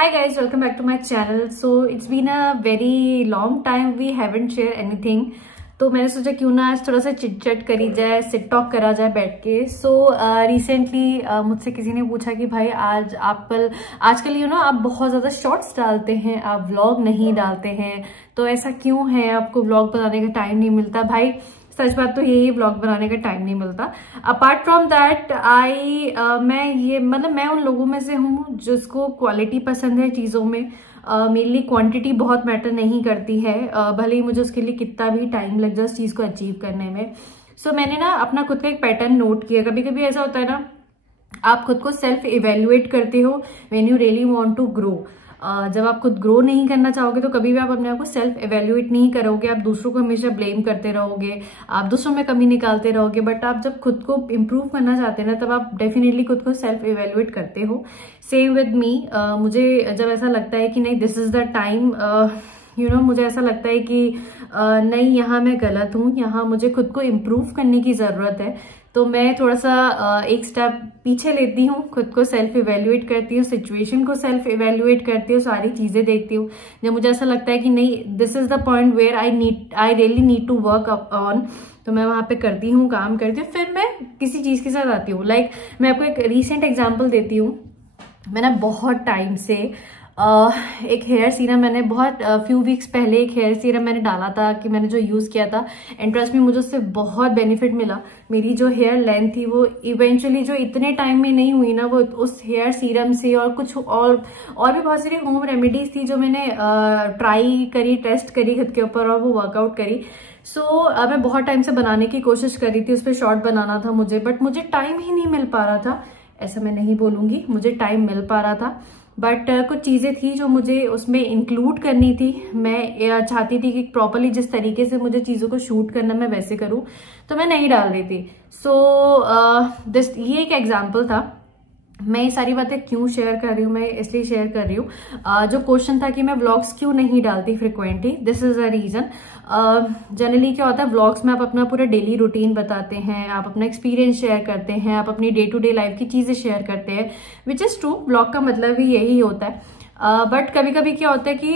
Hi guys, welcome back to my channel. So it's been a very long time we haven't shared anything. तो मैंने सोचा क्यों ना आज थोड़ा सा चिट चैट करी जाए, सिट टॉक करा जाए बैठ के. सो रिसेंटली मुझसे किसी ने पूछा कि भाई आजकल आप बहुत ज़्यादा शॉर्ट्स डालते हैं, आप व्लॉग नहीं डालते हैं, तो ऐसा क्यों है, आपको व्लॉग बनाने का टाइम नहीं मिलता. भाई सच बात तो यही, व्लॉग बनाने का टाइम नहीं मिलता. अपार्ट फ्रॉम दैट मैं उन लोगों में से हूँ जिसको क्वालिटी पसंद है चीज़ों में. मेरे लिए क्वांटिटी बहुत मैटर नहीं करती है, भले ही मुझे उसके लिए कितना भी टाइम लग जाए उस चीज़ को अचीव करने में. सो मैंने ना अपना खुद का एक पैटर्न नोट किया. कभी कभी ऐसा होता है ना, आप खुद को सेल्फ इवेल्युएट करते हो when you really want to grow. जब आप खुद ग्रो नहीं करना चाहोगे तो कभी भी आप अपने आप को सेल्फ इवेल्युएट नहीं करोगे. आप दूसरों को हमेशा ब्लेम करते रहोगे, आप दूसरों में कमी निकालते रहोगे. बट आप जब खुद को इम्प्रूव करना चाहते हैं ना, तब आप डेफिनेटली खुद को सेल्फ इवेल्युएट करते हो. Same with me. मुझे जब ऐसा लगता है कि नहीं, दिस इज द टाइम, मुझे ऐसा लगता है कि नहीं, यहाँ मैं गलत हूँ, यहाँ मुझे खुद को इम्प्रूव करने की जरूरत है, तो मैं थोड़ा सा एक स्टेप पीछे लेती हूँ, खुद को सेल्फ इवेल्युएट करती हूँ, सिचुएशन को सेल्फ इवेल्युएट करती हूँ, सारी चीजें देखती हूँ. जब मुझे ऐसा लगता है कि नहीं, this is the point where I really need to work on, तो मैं वहां पे करती हूँ, काम करती हूँ, फिर मैं किसी चीज के साथ आती हूँ. लाइक मैं आपको एक रिसेंट एग्जाम्पल देती हूँ. मैंने बहुत टाइम से एक हेयर सीरम, मैंने बहुत फ्यू वीक्स पहले एक हेयर सीरम मैंने डाला था कि मैंने जो यूज किया था, इंटरेस्ट में मुझे उससे बहुत बेनिफिट मिला. मेरी जो हेयर लेंथ थी वो इवेंचुअली जो इतने टाइम में नहीं हुई ना, वो उस हेयर सीरम से और कुछ और भी बहुत सारी होम रेमेडीज थी जो मैंने ट्राई करी, टेस्ट करी खुद के ऊपर और वो वर्कआउट करी. सो मैं बहुत टाइम से बनाने की कोशिश करी थी, उस पर शॉर्ट बनाना था मुझे, बट मुझे टाइम ही नहीं मिल पा रहा था. ऐसा मैं नहीं बोलूंगी, मुझे टाइम मिल पा रहा था, बट कुछ चीजें थी जो मुझे उसमें इंक्लूड करनी थी. मैं चाहती थी कि प्रॉपरली जिस तरीके से मुझे चीजों को शूट करना मैं वैसे करूं, तो मैं नहीं डाल रही थी. सो ये एक एग्जाम्पल था. मैं ये सारी बातें क्यों शेयर कर रही हूँ, मैं इसलिए शेयर कर रही हूँ, जो क्वेश्चन था कि मैं व्लॉग्स क्यों नहीं डालती frequently, this is a reason. Generally क्या होता है, व्लॉग्स में आप अपना पूरा डेली रूटीन बताते हैं, आप अपना एक्सपीरियंस शेयर करते हैं, आप अपनी डे टू डे लाइफ की चीजें शेयर करते हैं, विच इज ट्रू. व्लॉग का मतलब ही यही होता है. बट कभी कभी क्या होता है कि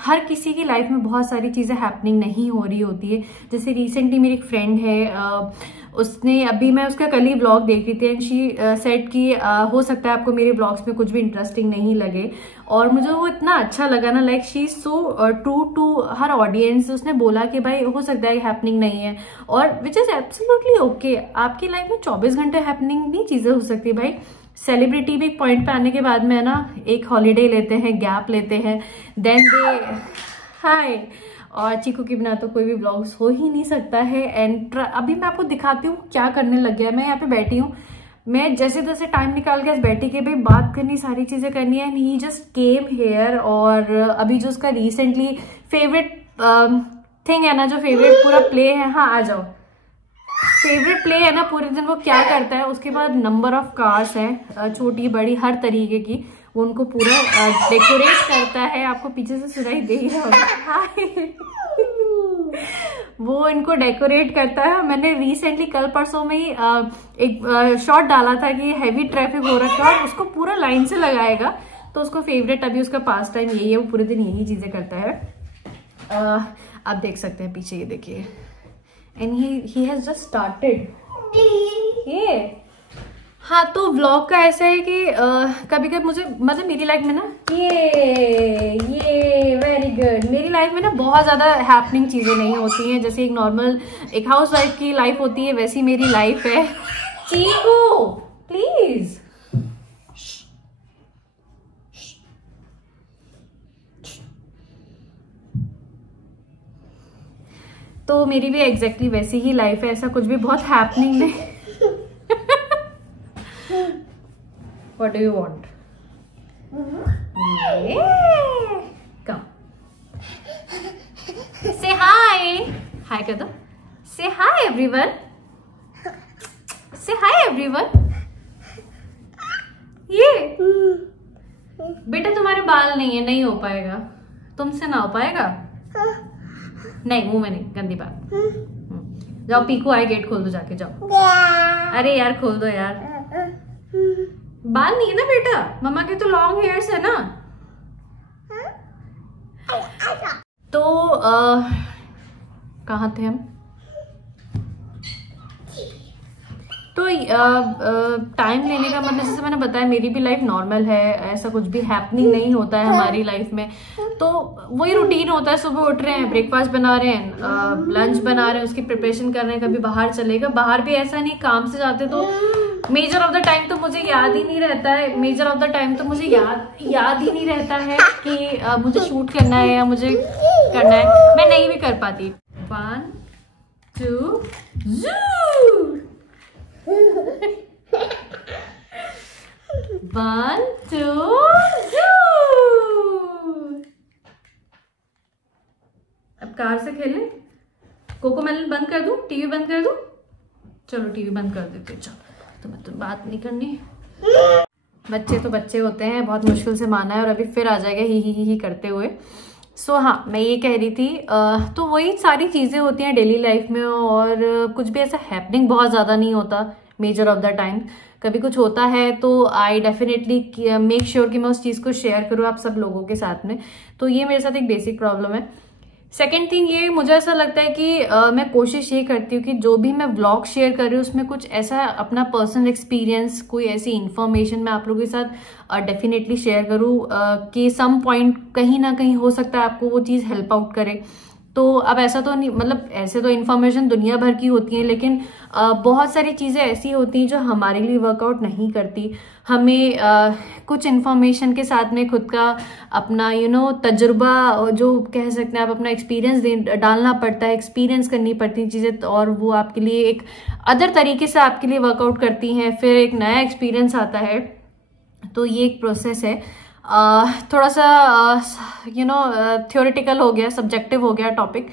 हर किसी की लाइफ में बहुत सारी चीजें हैपनिंग नहीं हो रही होती है. जैसे रिसेंटली मेरी एक फ्रेंड है, उसने अभी, मैं उसका कल ही ब्लॉग देख रही थी, एंड शी सेड कि हो सकता है आपको मेरे ब्लॉग्स में कुछ भी इंटरेस्टिंग नहीं लगे, और मुझे वो इतना अच्छा लगा ना. Like she is so true to her audience. उसने बोला कि भाई हो सकता है हैपनिंग नहीं है, और विच इज एब्सोल्युटली ओके. आपकी लाइफ में 24 घंटे हैपनिंग नहीं चीजें हो सकती है. भाई सेलिब्रिटी भी एक पॉइंट पे आने के बाद में ना एक हॉलीडे लेते हैं, गैप लेते हैं, देन दे हाय. और चीकू के बिना तो कोई भी व्लॉग्स हो ही नहीं सकता है. एंड अभी मैं आपको दिखाती हूँ क्या करने लग गया. मैं यहाँ पे बैठी हूँ, मैं जैसे तैसे टाइम निकाल के बैठी कि भाई बात करनी, सारी चीजें करनी है. And he just came here. और अभी जो उसका रिसेंटली फेवरेट थिंग है ना, जो फेवरेट पूरा प्ले है, हाँ आ जाओ, फेवरेट प्ले है ना पूरे दिन, वो क्या करता है, उसके बाद नंबर ऑफ कार्स है, छोटी बड़ी हर तरीके की, वो उनको पूरा डेकोरेट करता है. आपको पीछे से सुनाई दे ही रहा होगा. वो इनको डेकोरेट करता है. मैंने रिसेंटली कल परसों में ही एक शॉट डाला था कि हैवी ट्रैफिक हो रखा है और उसको पूरा लाइन से लगाएगा. तो उसको फेवरेट, अभी उसका पास टाइम यही है, वो पूरे दिन यही चीजें करता है. आप देख सकते हैं पीछे, ये देखिए. And he has just started ये. हाँ, तो व्लॉग का ऐसा है कि कभी कभी मुझे, मतलब मेरी लाइफ में ना, ये वेरी गुड, मेरी लाइफ में ना बहुत ज्यादा हैपनिंग चीजें नहीं होती हैं. जैसे एक नॉर्मल एक हाउस वाइफ की लाइफ होती है, वैसी मेरी लाइफ है. चीकू प्लीज. तो मेरी भी एग्जैक्टली वैसी ही लाइफ है, ऐसा कुछ भी बहुत हैपनिंग नहीं. What do you want? Yeah. Come. Say hi. Hi कर दो. Say hi everyone. Say hi everyone. ये बेटा तुम्हारे बाल नहीं है, नहीं हो पाएगा, तुमसे ना हो पाएगा. नहीं, मुंह में नहीं, गंदी बात. जाओ, पीकू आए, गेट खोल दो जाके, जाओ. अरे यार खोल दो यार. बाल नहीं है ना बेटा, मम्मा के तो लॉन्ग हेयर्स है ना. कहाँ थे हम? तो टाइम लेने का मतलब जैसे मैंने बताया, मेरी भी लाइफ नॉर्मल है, ऐसा कुछ भी हैपनिंग नहीं होता है हमारी लाइफ में। तो वही रूटीन होता है, सुबह उठ रहे हैं, ब्रेकफास्ट बना रहे हैं, लंच बना रहे हैं, उसकी प्रिपरेशन कर रहे हैं, कभी बाहर चलेगा। बाहर भी ऐसा नहीं, काम से जाते तो मेजर ऑफ द टाइम तो मुझे याद ही नहीं रहता है, मेजर ऑफ द टाइम तो मुझे याद ही नहीं रहता है कि मुझे शूट करना है या मुझे करना है, मैं नहीं भी कर पाती। 1 2 1 2 अब कार से खेलें। कोकोमेलन बंद कर दूं? टीवी बंद कर दूं? चलो टीवी बंद कर देते। चलो, तुम्हें तो बात नहीं करनी। बच्चे तो बच्चे होते हैं, बहुत मुश्किल से माना है और अभी फिर आ जाएगा ही करते हुए। सो हाँ, मैं ये कह रही थी, तो वही सारी चीज़ें होती हैं डेली लाइफ में, और कुछ भी ऐसा हैपनिंग बहुत ज़्यादा नहीं होता मेजर ऑफ द टाइम। कभी कुछ होता है तो आई डेफिनेटली मेक श्योर कि मैं उस चीज़ को शेयर करूँ आप सब लोगों के साथ में। तो ये मेरे साथ एक बेसिक प्रॉब्लम है। सेकेंड थिंग ये, मुझे ऐसा लगता है कि मैं कोशिश ये करती हूँ कि जो भी मैं व्लॉग शेयर कर रही हूँ उसमें कुछ ऐसा अपना पर्सनल एक्सपीरियंस, कोई ऐसी इन्फॉर्मेशन मैं आप लोगों के साथ डेफिनेटली शेयर करूँ कि सम पॉइंट कहीं ना कहीं हो सकता है आपको वो चीज़ हेल्प आउट करे। तो अब ऐसा तो नहीं, मतलब ऐसे तो इन्फॉर्मेशन दुनिया भर की होती है, लेकिन बहुत सारी चीज़ें ऐसी होती हैं जो हमारे लिए वर्कआउट नहीं करती। हमें कुछ इन्फॉर्मेशन के साथ में खुद का अपना तजुर्बा, जो कह सकते हैं आप, अपना एक्सपीरियंस डालना पड़ता है, एक्सपीरियंस करनी पड़ती हैं चीज़ें, और वो आपके लिए एक अदर तरीके से आपके लिए वर्कआउट करती हैं, फिर एक नया एक्सपीरियंस आता है। तो ये एक प्रोसेस है। थोड़ा सा थ्योरेटिकल हो गया, सब्जेक्टिव हो गया topic,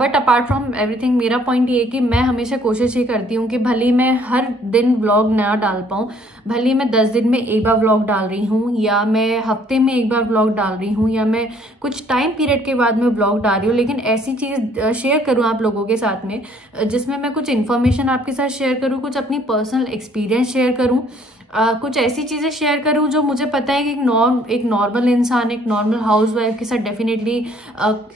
but apart from everything मेरा पॉइंट ये है कि मैं हमेशा कोशिश ये करती हूँ कि भले मैं हर दिन व्लॉग नया डाल पाऊँ, भले मैं 10 दिन में एक बार व्लॉग डाल रही हूँ, या मैं हफ्ते में एक बार व्लॉग डाल रही हूँ, या मैं कुछ टाइम पीरियड के बाद में व्लॉग डाल रही हूँ, लेकिन ऐसी चीज़ शेयर करूँ आप लोगों के साथ में जिसमें मैं कुछ इन्फॉर्मेशन आपके साथ शेयर करूँ, कुछ अपनी पर्सनल एक्सपीरियंस शेयर करूँ, कुछ ऐसी चीज़ें शेयर करूं जो मुझे पता है कि एक नॉर्मल इंसान, एक नॉर्मल हाउसवाइफ के साथ डेफिनेटली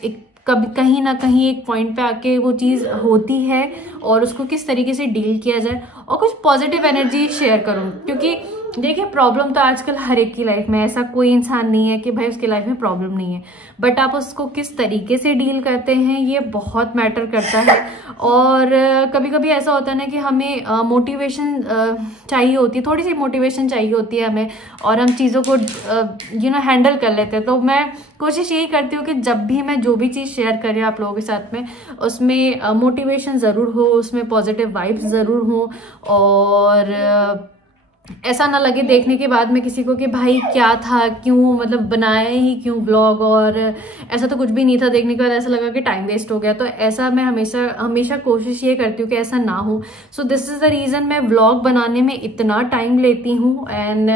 एक कभी कहीं ना कहीं एक पॉइंट पे आके वो चीज़ होती है, और उसको किस तरीके से डील किया जाए, और कुछ पॉजिटिव एनर्जी शेयर करूं। क्योंकि देखिए, प्रॉब्लम तो आजकल हर एक की लाइफ में, ऐसा कोई इंसान नहीं है कि भाई उसकी लाइफ में प्रॉब्लम नहीं है, बट आप उसको किस तरीके से डील करते हैं ये बहुत मैटर करता है। और कभी कभी ऐसा होता है ना कि हमें मोटिवेशन चाहिए होती है, थोड़ी सी मोटिवेशन चाहिए होती है हमें, और हम चीज़ों को हैंडल कर लेते हैं। तो मैं कोशिश यही करती हूँ कि जब भी मैं जो भी चीज़ शेयर करें आप लोगों के साथ में, उसमें मोटिवेशन ज़रूर हो, उसमें पॉजिटिव वाइब्स ज़रूर हो, और ऐसा ना लगे देखने के बाद में किसी को कि भाई क्या था, क्यों मतलब बनाया ही क्यों व्लॉग, और ऐसा तो कुछ भी नहीं था, देखने के बाद ऐसा लगा कि टाइम वेस्ट हो गया। तो ऐसा मैं हमेशा कोशिश ये करती हूँ कि ऐसा ना हो। So this is the reason मैं व्लॉग बनाने में इतना टाइम लेती हूँ। एंड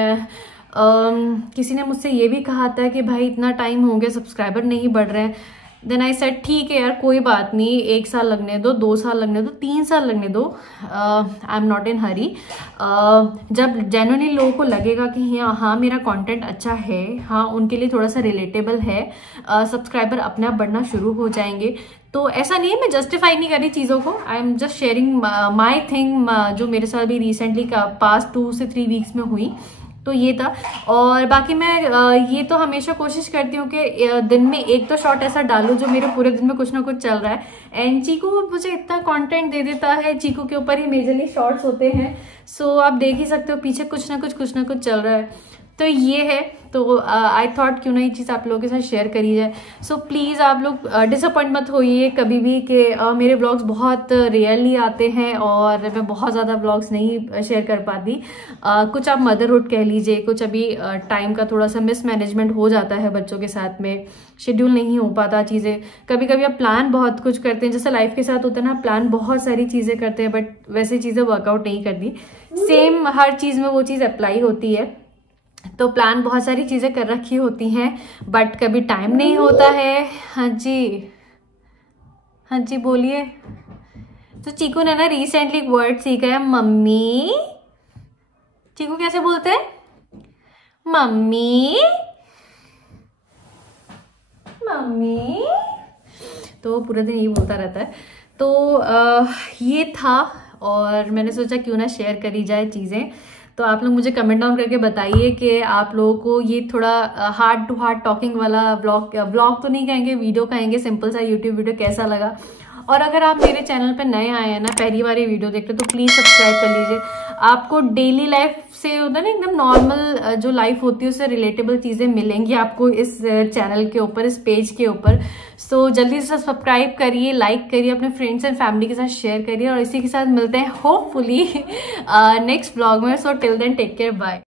किसी ने मुझसे ये भी कहा था कि भाई इतना टाइम हो गया, सब्सक्राइबर नहीं बढ़ रहे हैं। देन आई सेड ठीक है यार, कोई बात नहीं, 1 साल लगने दो, 2 साल लगने दो, 3 साल लगने दो, आई एम नॉट इन हरी। जब जेन्युइनली लोगों को लगेगा कि हाँ मेरा कंटेंट अच्छा है, हाँ उनके लिए थोड़ा सा रिलेटेबल है, सब्सक्राइबर अपने आप बढ़ना शुरू हो जाएंगे। तो ऐसा नहीं है, मैं जस्टिफाई नहीं कर रही चीज़ों को, I am just sharing my thing, जो मेरे साथ भी रिसेंटली पास्ट 2 से 3 वीक्स में हुई। तो ये था। और बाकी मैं ये तो हमेशा कोशिश करती हूँ कि दिन में एक तो शॉर्ट ऐसा डालूं जो मेरे पूरे दिन में कुछ ना कुछ चल रहा है। एंड चीकू मुझे इतना कंटेंट दे देता है, चीकू के ऊपर ही मेजरली शॉर्ट्स होते हैं। सो आप देख ही सकते हो पीछे कुछ ना कुछ चल रहा है। तो ये है, तो आई थॉट क्यों ना ये चीज़ आप लोगों के साथ शेयर करी जाए। सो प्लीज़ आप लोग डिसअपॉइंट मत होइए कभी भी कि मेरे ब्लॉग्स बहुत रेयरली आते हैं और मैं बहुत ज़्यादा ब्लॉग्स नहीं शेयर कर पाती। कुछ आप मदरहुड कह लीजिए, कुछ अभी टाइम का थोड़ा सा मिसमैनेजमेंट हो जाता है बच्चों के साथ में, शेड्यूल नहीं हो पाता चीज़ें। कभी कभी आप प्लान बहुत कुछ करते हैं, जैसे लाइफ के साथ होता है ना, प्लान बहुत सारी चीज़ें करते हैं बट वैसे चीज़ें वर्कआउट नहीं करती। सेम हर चीज़ में वो चीज़ अप्लाई होती है। तो प्लान बहुत सारी चीज़ें कर रखी होती हैं बट कभी टाइम नहीं होता है। हाँ जी, हाँ जी बोलिए। तो चीकू ने ना रिसेंटली एक वर्ड सीखा है, मम्मी। चीकू कैसे बोलते हैं? Mummy, mummy. तो पूरे दिन यही बोलता रहता है। तो ये था, और मैंने सोचा क्यों ना शेयर करी जाए चीज़ें। तो आप लोग मुझे कमेंट डाउन करके बताइए कि आप लोगों को ये थोड़ा हार्ट टू हार्ट टॉकिंग वाला व्लॉग तो नहीं कहेंगे, वीडियो कहेंगे, सिंपल सा यूट्यूब वीडियो कैसा लगा। और अगर आप मेरे चैनल पर नए आए हैं ना, पहली बार ये वीडियो देखते तो प्लीज़ सब्सक्राइब कर लीजिए। आपको डेली लाइफ से होता है ना, एकदम नॉर्मल जो लाइफ होती है उससे रिलेटेबल चीज़ें मिलेंगी आपको इस चैनल के ऊपर, इस पेज के ऊपर। सो जल्दी से सब्सक्राइब करिए, लाइक करिए, अपने फ्रेंड्स एंड फैमिली के साथ शेयर करिए, और इसी के साथ मिलते हैं होपफुली नेक्स्ट ब्लॉग में। So till then take care, bye.